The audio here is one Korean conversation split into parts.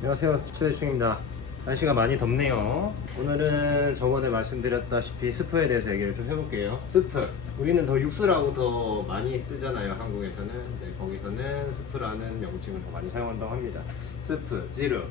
안녕하세요. 최대충입니다. 날씨가 많이 덥네요. 오늘은 저번에 말씀드렸다시피 스프에 대해서 얘기를 좀 해볼게요. 스프 우리는 더 육수라고 더 많이 쓰잖아요 한국에서는. 네, 거기서는 스프라는 명칭을 더 많이 사용한다고 합니다. 스프, 지르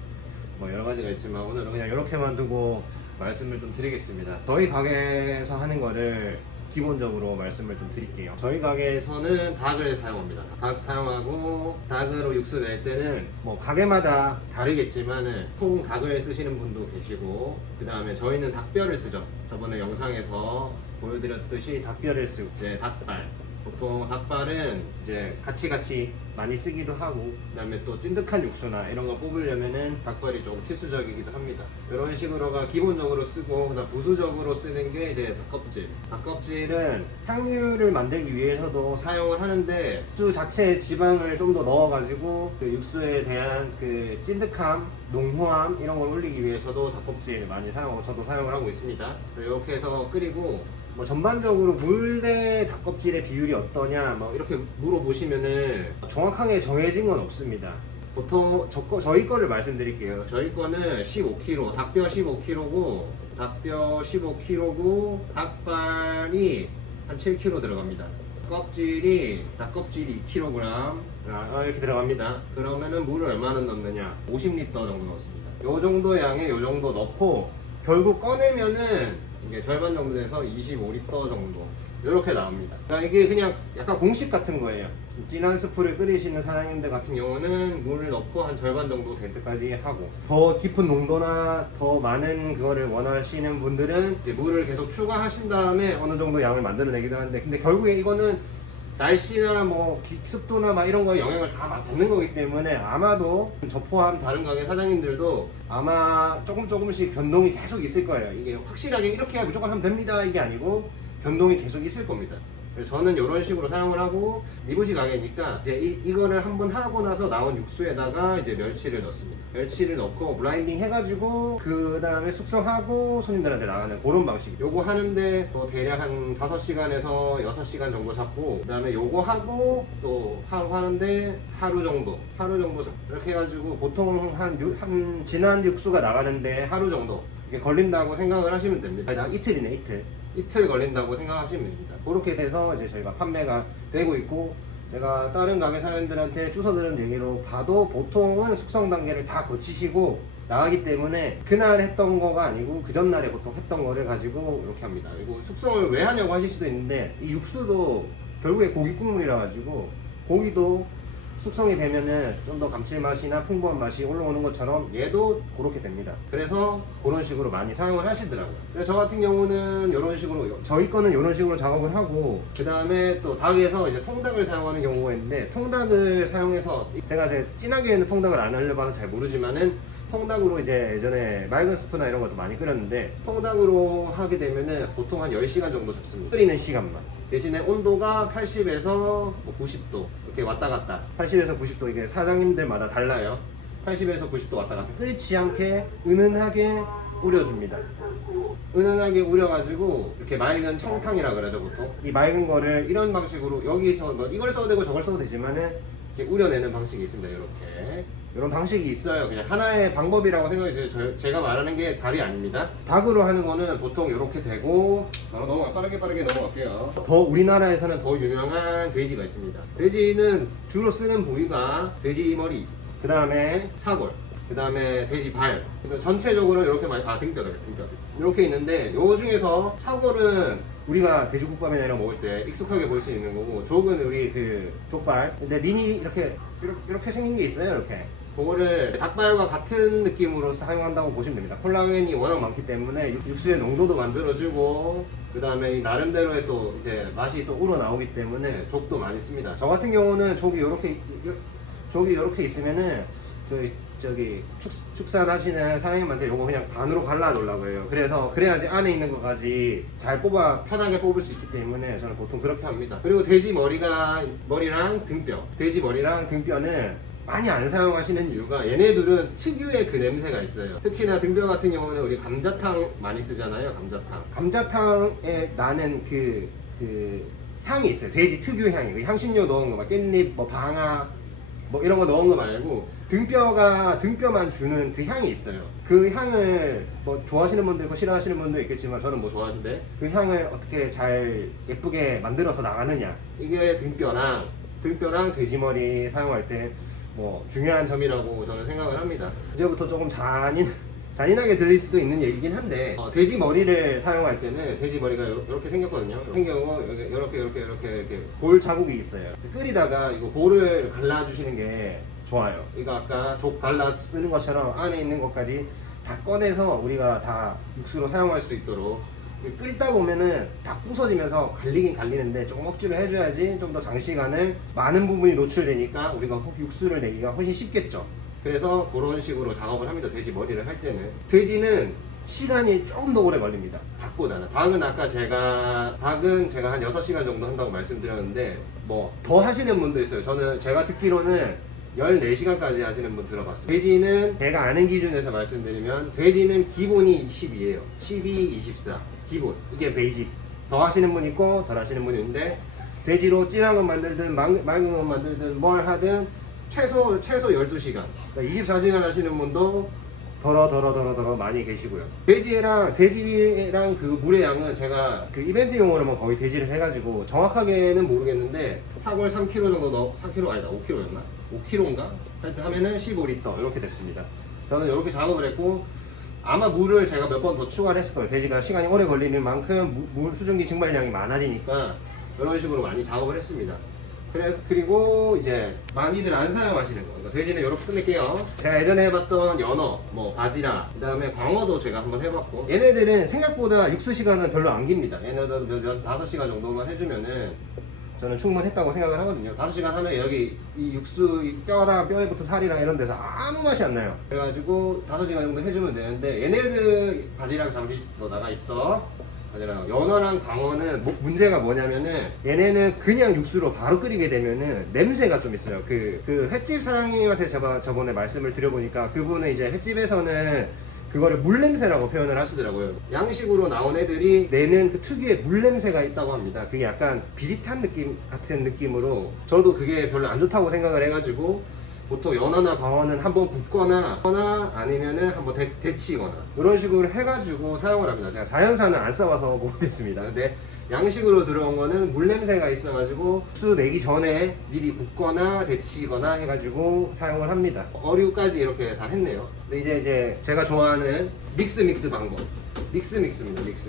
뭐 여러 가지가 있지만 오늘은 그냥 이렇게만 두고 말씀을 좀 드리겠습니다. 저희 가게에서 하는 거를 기본적으로 말씀을 좀 드릴게요. 저희 가게에서는 닭을 사용합니다. 닭 사용하고 닭으로 육수 낼 때는 뭐 가게마다 다르겠지만은 통 닭을 쓰시는 분도 계시고 그 다음에 저희는 닭뼈를 쓰죠. 저번에 영상에서 보여드렸듯이 닭뼈를 쓰고 이제 닭발 보통 닭발은 이제 같이 같이 많이 쓰기도 하고 그다음에 또 찐득한 육수나 이런 거 뽑으려면은 닭발이 조금 필수적이기도 합니다. 이런 식으로가 기본적으로 쓰고 그다음 부수적으로 쓰는 게 이제 닭껍질. 닭껍질은 향유를 만들기 위해서도 사용을 하는데 육수 자체에 지방을 좀 더 넣어가지고 그 육수에 대한 그 찐득함, 농후함 이런 걸 올리기 위해서도 닭껍질 많이 사용하고 저도 사용을 하고 있습니다. 이렇게 해서 끓이고 뭐 전반적으로 물대 닭껍질의 비율이 어떠냐 뭐 이렇게 물어보시면은 정확하게 정해진 건 없습니다. 보통 저 거, 저희 거를 말씀드릴게요. 저희 거는 15kg, 닭뼈 15kg고 닭뼈 15kg고 닭발이 한 7kg 들어갑니다. 껍질이 닭껍질이 2kg 아, 이렇게 들어갑니다. 그러면은 물을 얼마나 넣느냐? 50리터 정도 넣습니다. 요 정도 양에 요 정도 넣고 결국 꺼내면은 이게 절반 정도 돼서 25리터 정도 이렇게 나옵니다. 그러니까 이게 그냥 약간 공식 같은 거예요. 진한 스프를 끓이시는 사장님들 같은 경우는 물을 넣고 한 절반 정도 될 때까지 하고 더 깊은 농도나 더 많은 그거를 원하시는 분들은 물을 계속 추가하신 다음에 어느 정도 양을 만들어내기도 하는데 근데 결국에 이거는 날씨나 뭐 기- 습도나 막 이런 거 영향을 다 받는 거기 때문에 아마도 저 포함 다른 가게 사장님들도 아마 조금 조금씩 변동이 계속 있을 거예요. 이게 확실하게 이렇게 무조건 하면 됩니다. 이게 아니고 변동이 계속 있을 겁니다. 그래서 저는 이런 식으로 사용을 하고 리부지 가게니까 이제 이, 이거를 한번 하고 나서 나온 육수에다가 이제 멸치를 넣습니다. 멸치를 넣고 블라인딩 해가지고 그 다음에 숙성하고 손님들한테 나가는 그런 방식. 요거 하는데 또 대략 한 5시간에서 6시간 정도 잡고 그 다음에 요거 하고 또 하루 하는데 하루 정도 하루 정도 잡 이렇게 해가지고 보통 한, 유- 한 진한 육수가 나가는데 하루 정도 걸린다고 생각을 하시면 됩니다. 나 이틀이네 이틀. 이틀 걸린다고 생각하시면 됩니다. 그렇게 돼서 이제 저희가 판매가 되고 있고 제가 다른 가게 사장님들한테 주워들은 얘기로 봐도 보통은 숙성 단계를 다 거치시고 나가기 때문에 그날 했던 거가 아니고 그 전날에 보통 했던 거를 가지고 이렇게 합니다. 그리고 숙성을 왜 하냐고 하실 수도 있는데 이 육수도 결국에 고기 국물이라 가지고 고기도 숙성이 되면은 좀 더 감칠맛이나 풍부한 맛이 올라오는 것처럼 얘도 그렇게 됩니다. 그래서 그런 식으로 많이 사용을 하시더라고요. 그래서 저 같은 경우는 이런 식으로 저희 거는 이런 식으로 작업을 하고 그 다음에 또 닭에서 이제 통닭을 사용하는 경우가 있는데 통닭을 사용해서 제가 이제 진하게는 통닭을 안 하려봐서 잘 모르지만은 통닭으로 이제 예전에 맑은 스프나 이런 것도 많이 끓였는데 통닭으로 하게 되면은 보통 한 10시간 정도 잡습니다. 끓이는 시간만. 대신에 온도가 80에서 90도 이렇게 왔다 갔다. 80에서 90도 이게 사장님들마다 달라요. 80에서 90도 왔다 갔다. 끓지 않게 은은하게 우려줍니다. 은은하게 우려가지고 이렇게 맑은 청탕이라 그러죠 보통. 이 맑은 거를 이런 방식으로 여기서 뭐 이걸 써도 되고 저걸 써도 되지만은 이렇게 우려내는 방식이 있습니다 이렇게. 이런 방식이 있어요. 그냥 하나의 방법이라고 생각이 들어요. 저- 제가 말하는 게 답이 아닙니다. 닭으로 하는 거는 보통 이렇게 되고 어, 너무 빠르게 빠르게 넘어갈게요. 더 우리나라에서는 더 유명한 돼지가 있습니다. 돼지는 주로 쓰는 부위가 돼지 머리 그 다음에 사골 그 다음에 돼지 발. 전체적으로 이렇게 많이 아 등뼈다 등뼈 이렇게 있는데 요 중에서 사골은 우리가 돼지국밥이나 이런 거 먹을 때 익숙하게 볼 수 있는 거고 족은 우리 그 족발. 근데 미니 이렇게 이렇게, 이렇게 생긴 게 있어요 이렇게. 그거를 닭발과 같은 느낌으로 사용한다고 보시면 됩니다. 콜라겐이 워낙 많기 때문에 육- 육수의 농도도 만들어주고 그 다음에 나름대로의 또 이제 맛이 또 우러나오기 때문에 족도 많이 씁니다. 저 같은 경우는 족이 이렇게 족이 이렇게 있으면은 그 저기 축, 축산하시는 사장님한테 요거 그냥 반으로 갈라 놓으려고 해요. 그래서 그래야지 안에 있는 것까지 잘 뽑아 편하게 뽑을 수 있기 때문에 저는 보통 그렇게 합니다. 그리고 돼지 머리가 머리랑 등뼈, 돼지 머리랑 등뼈는 많이 안 사용하시는 이유가 얘네들은 특유의 그 냄새가 있어요. 특히나 등뼈 같은 경우는 우리 감자탕 많이 쓰잖아요. 감자탕. 감자탕에 나는 그, 그 향이 있어요. 돼지 특유 향이. 그 향신료 넣은 거, 막 깻잎, 뭐 방아, 뭐 이런 거 넣은 거 말고 등뼈가 등뼈만 주는 그 향이 있어요. 그 향을 뭐 좋아하시는 분도 있고 싫어하시는 분도 있겠지만 저는 뭐 좋아하는데 그 향을 어떻게 잘 예쁘게 만들어서 나가느냐 이게 등뼈랑 등뼈랑 돼지머리 사용할 때 뭐 중요한 점이라고 저는 생각을 합니다. 이제부터 조금 잔인 잔인하게 들릴 수도 있는 얘기긴 한데 어, 돼지 머리를 사용할 때는 돼지 머리가 이렇게 생겼거든요. 생겨고 이렇게 이렇게 이렇게 이렇게 이렇게 볼 자국이 있어요. 끓이다가 이거 볼을 갈라주시는 게 좋아요. 이거 아까 족 갈라 쓰는 것처럼 안에 있는 것까지 다 꺼내서 우리가 다 육수로 사용할 수 있도록 끓다 보면은 다 부서지면서 갈리긴 갈리는데 조금 억지로 해줘야지 좀 더 장시간을 많은 부분이 노출되니까 우리가 혹- 육수를 내기가 훨씬 쉽겠죠. 그래서 그런 식으로 작업을 합니다. 돼지 머리를 할 때는 돼지는 시간이 조금 더 오래 걸립니다. 닭보다는 닭은 아까 제가 닭은 제가 한 6시간 정도 한다고 말씀드렸는데 뭐 더 하시는 분도 있어요. 저는 제가 듣기로는 14시간까지 하시는 분 들어봤어요. 돼지는 제가 아는 기준에서 말씀드리면 돼지는 기본이 10이에요. 12, 24 기본 이게 베이직. 더 하시는 분 있고 덜 하시는 분이 있는데 돼지로 진한 것 만들든 맑- 맑은 것 만들든 뭘 하든 최소 최소 12시간. 24시간 하시는 분도 덜어 덜어 덜어 덜어 많이 계시고요. 돼지랑 돼지랑 그 물의 양은 제가 그 이벤트용으로만 거의 돼지를 해가지고 정확하게는 모르겠는데 사골 3kg 정도 넣 4kg 아니다 5kg였나? 5kg인가? 하여튼 하면은 15리터 이렇게 됐습니다. 저는 이렇게 작업을 했고 아마 물을 제가 몇 번 더 추가를 했을 거예요. 돼지가 시간이 오래 걸리는 만큼 무- 물 수증기 증발량이 많아지니까 이런 식으로 많이 작업을 했습니다. 그래서 그리고 이제 많이들 안 사용하시는 거. 그러니까 돼지는 이렇게 끝낼게요. 제가 예전에 해봤던 연어, 뭐 바지락, 그 다음에 광어도 제가 한번 해봤고 얘네들은 생각보다 육수 시간은 별로 안 깁니다. 얘네들 몇, 몇 다섯 시간 정도만 해주면은 저는 충분했다고 생각을 하거든요. 다섯 시간 하면 여기 이 육수 이 뼈랑 뼈에 붙은 살이랑 이런 데서 아무 맛이 안 나요. 그래가지고 다섯 시간 정도 해주면 되는데 얘네들 바지락 잠시 너 나가 있어. 바지락 연어랑 광어는 뭐- 문제가 뭐냐면은 얘네는 그냥 육수로 바로 끓이게 되면은 냄새가 좀 있어요. 그, 그 횟집 사장님한테 제가 저번에 말씀을 드려보니까 그분은 이제 횟집에서는 그거를 물냄새라고 표현을 하시더라고요. 양식으로 나온 애들이 내는 그 특유의 물냄새가 있다고 합니다. 그게 약간 비릿한 느낌 같은 느낌으로 저도 그게 별로 안 좋다고 생각을 해가지고 보통 연어나 광어는 한번 굽거나 거나 아니면은 한번 데, 데치거나 이런 식으로 해가지고 사용을 합니다. 제가 자연산은 안 써봐서 모르겠습니다. 근데 양식으로 들어온 거는 물냄새가 있어가지고 수 내기 전에 미리 굽거나 데치거나 해가지고 사용을 합니다. 어류까지 이렇게 다 했네요. 근데 이제 이제 제가 좋아하는 믹스 믹스 방법. 믹스 믹스입니다. 믹스.